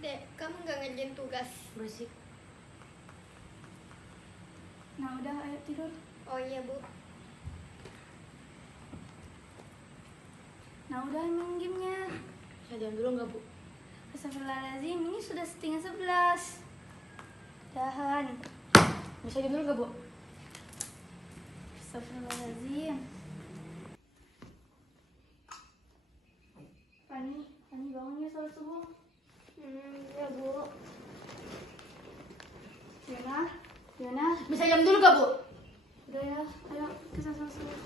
Dek, kamu nggak ngerjain tugas? Berisik. Nah udah, ayo tidur. Oh iya, Bu. Nah udah, main gamenya. Saya diam dulu nggak, Bu? Astagfirullahaladzim, ini sudah 10:30. Dahan. Bisa diam dulu nggak, Bu? Astagfirullahaladzim. Pani bangun ya sholat subuh. Ya, Bu. Fiona. Bisa diam dulu nggak, Bu? Udah ya, ayo kita sholat subuh.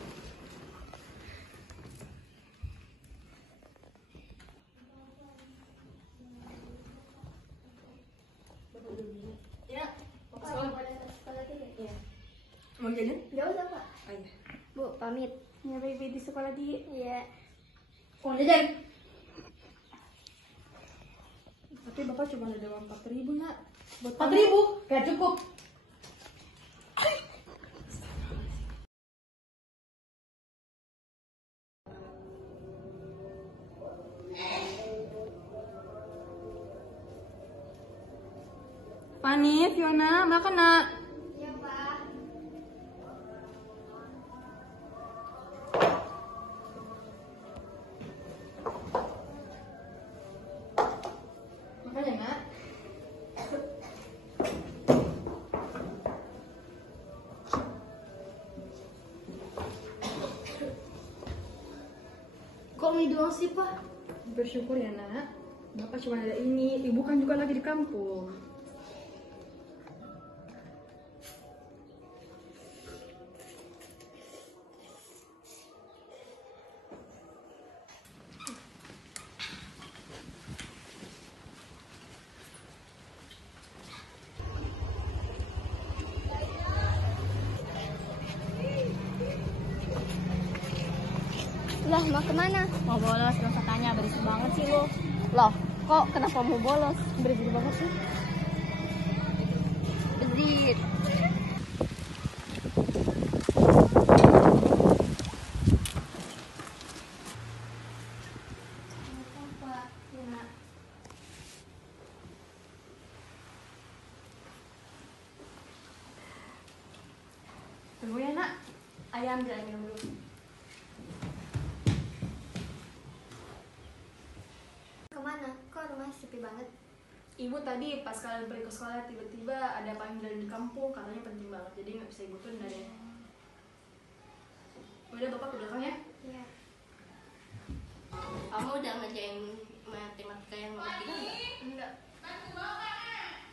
Ya, mau ke sekolah. Iya. Mau jajan? Nggak usah, Pak. Oh, iya. Bu, pamit. Ya baby di sekolah di. Iya. Mau jajan? Tapi Bapak cuma ada uang 4.000, Nak. 4.000? Gak cukup. Fani, Fiona, makan, Nak. Iya, Pak. Makan ya, Nak. Kok mie doang sih, Pak? Bersyukur ya, Nak. Bapak cuma ada ini. Ibu kan juga lagi di kampung. Lah, mau kemana? Mau bolos, gak usah tanya, berisik banget sih lo. Loh, kok kenapa mau bolos? Berisik banget sih. Berit. Tunggu ya, Nak. Ayam jalan minum dulu. Kemana? Kok rumah sepi banget? Ibu tadi pas kalian pergi ke sekolah tiba-tiba ada panggilan di kampung, katanya penting banget, jadi nggak bisa ibu tunda deh. Udah, Bapak ke belakang ya. Iya. Kamu udah ngerjain matematika yang nomor 3 nggak? Enggak.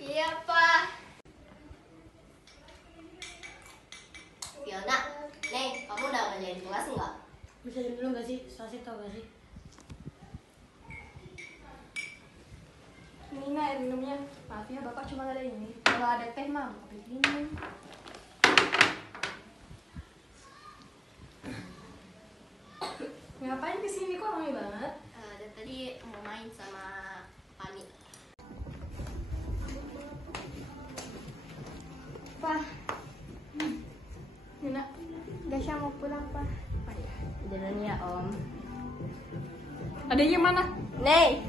Iya, Pak. Fiona, Neng, kamu udah ngerjain tugas nggak? Bisa diam dulu nggak sih? Sasi tau nggak sih? Ini, Nak, air minumnya. Maaf ya, Bapak cuma ada ini. Kalau ada teh mah, Bapak bikinin. Ngapain kesini kok ramai banget? Dan tadi mau main sama Pani. Pak, Ya, Nak. Gasha mau pulang, Pak. Jalan ya, Om. Adanya mana? Neng!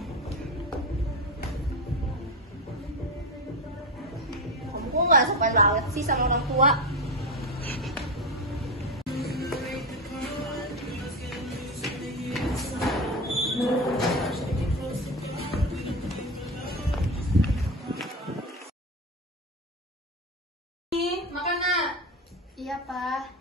Kamu nggak sopan banget sih sama orang tua. Makan, Nak. Iya, Pak.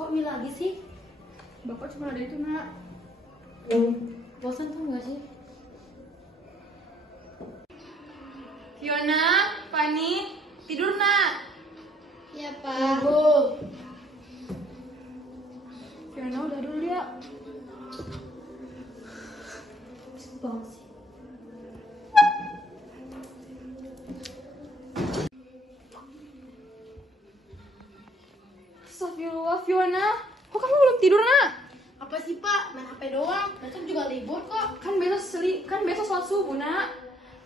Kok mie lagi sih? Bapak cuma ada itu, Nak. Bosan tuh nggak sih? Fiona, Fani, tidur, Nak. Iya, Pak. Fiona udah dulu ya. Banget sih. Astagfirullah, Fiona. Kok kamu belum tidur, Nak? Apa sih, Pak? Main HP doang. Besok juga libur kok. Kan besok sholat subuh, Nak.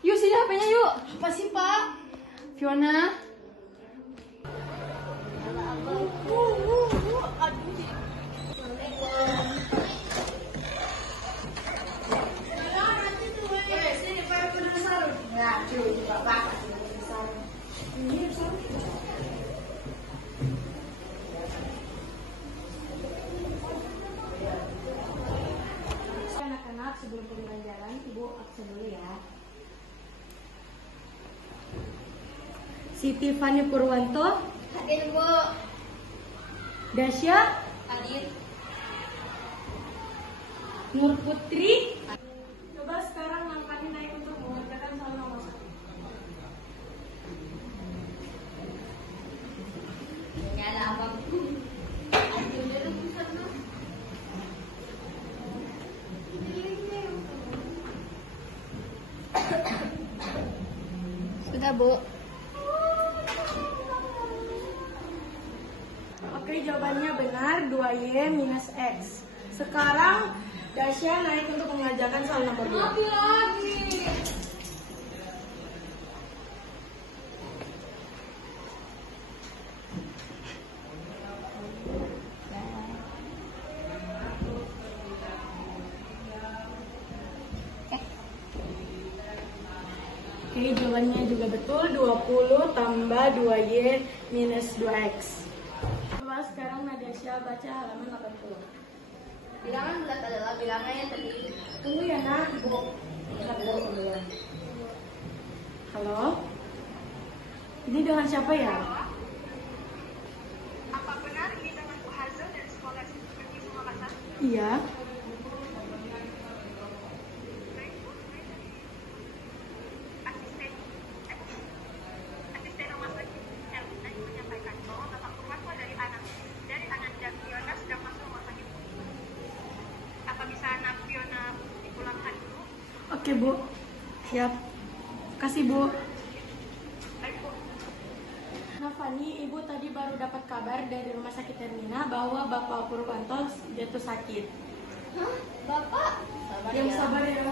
Yuk sini HP-nya yuk. Apa sih, Pak? Fiona. Anak-anak sebelum pergi jalan, Ibu absen dulu ya. Siti Fani Purwanto, Hadir, Bu. Dasya, Hadir. Nur Putri. Coba sekarang Mang Fani naik untuk mengerjakan soal nomor 1. Nyala abang. Sudah, Bu. Oke, jawabannya benar, 2Y minus X. Sekarang Dasya naik untuk mengerjakan soal nomor 2. Oke, jawabannya juga betul, 20 tambah 2Y minus 2X. Coba sekarang Nadasya baca halaman 80. Bilangan bulat adalah bilangan yang terdiri. Tunggu ya nak, Ibu. Bentar, Bu. Halo? Ini dengan siapa ya? Apa benar ini dengan Bu Hazel dari sekolah Negeri Makassar? Iya. Asisten rumah sakit yang tadi menyampaikan bahwa Bapak Purwanto dari anak Fiona sedang masuk rumah sakit. Apa bisa anak Fiona dipulangkan dulu? Oke, Bu. Siap. Kasih, Bu. Baik, Bu. Nah, Fani, Ibu tadi baru dapat kabar dari Rumah Sakit Hermina bahwa Bapak Purwanto jatuh sakit. Hah? Bapak? Yang sabar ya.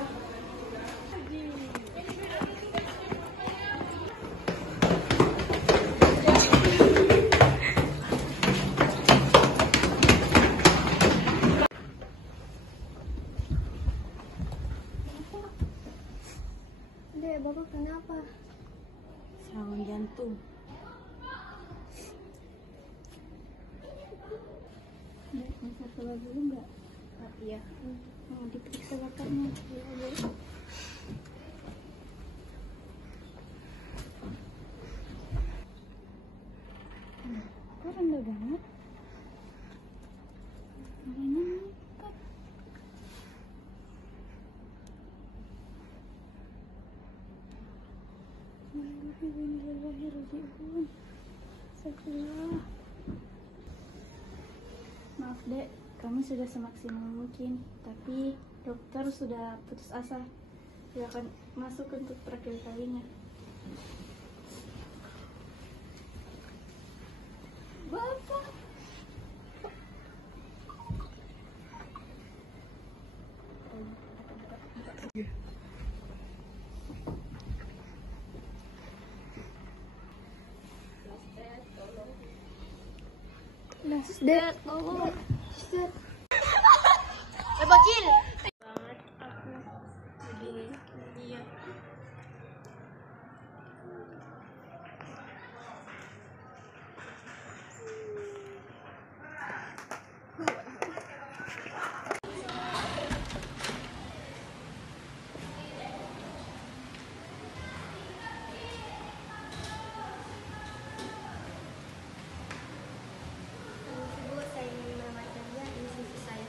Dek, Bapak kenapa? Serangan jantung. Dek, bisa keluar dulu nggak? Iya. Mau diperiksa bapaknya. Iya, Bu. Kok rendah banget? Makanya meningkat. Bismillahirrahmanirrahim. Astagfirullah. Maaf dek, kami sudah semaksimal mungkin, tapi dokter sudah putus asa. Dia akan masuk untuk terakhir kalinya. Bapak. Dek, tolong. Sister. Bocil. Bu, saya ingin melamar di sisi saya.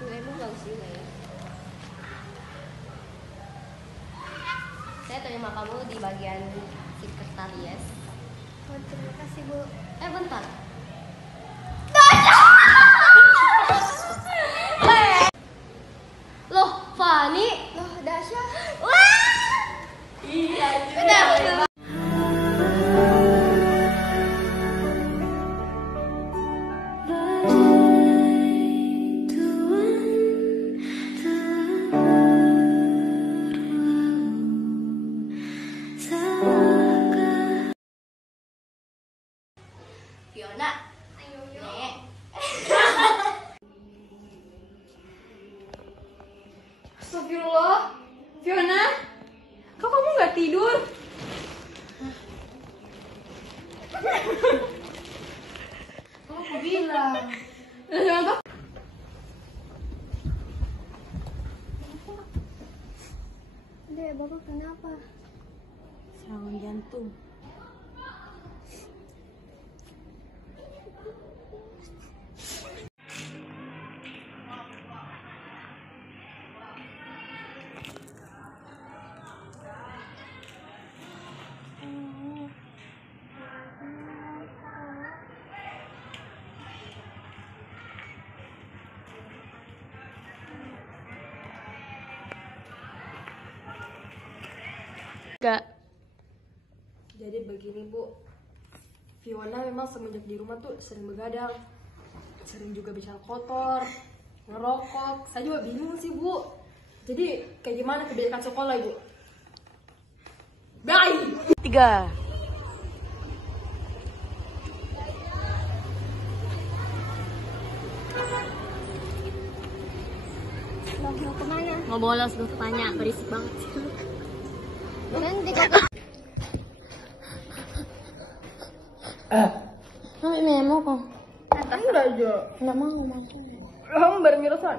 Tuh emang bagus juga ya. Saya terima kamu di bagian sekretaris. Oh, terima kasih, Bu. Bentar. Loh, Fani. Loh, Dasya. Bentar. Dek, Bapak kenapa? Serangan jantung. Gak. Jadi begini Bu, Fiona memang semenjak di rumah tuh sering begadang, sering juga bicara kotor, ngerokok. Saya juga bingung sih Bu. Jadi kayak gimana kebijakan sekolah Ibu? Bye. 3. Loh, mau kemana? Mau bolos gue tanya, berisik banget. Nanti kakak. Mami memo kok. Enggak Jo. Nggak mau makan. Kamu bareng Mirosan.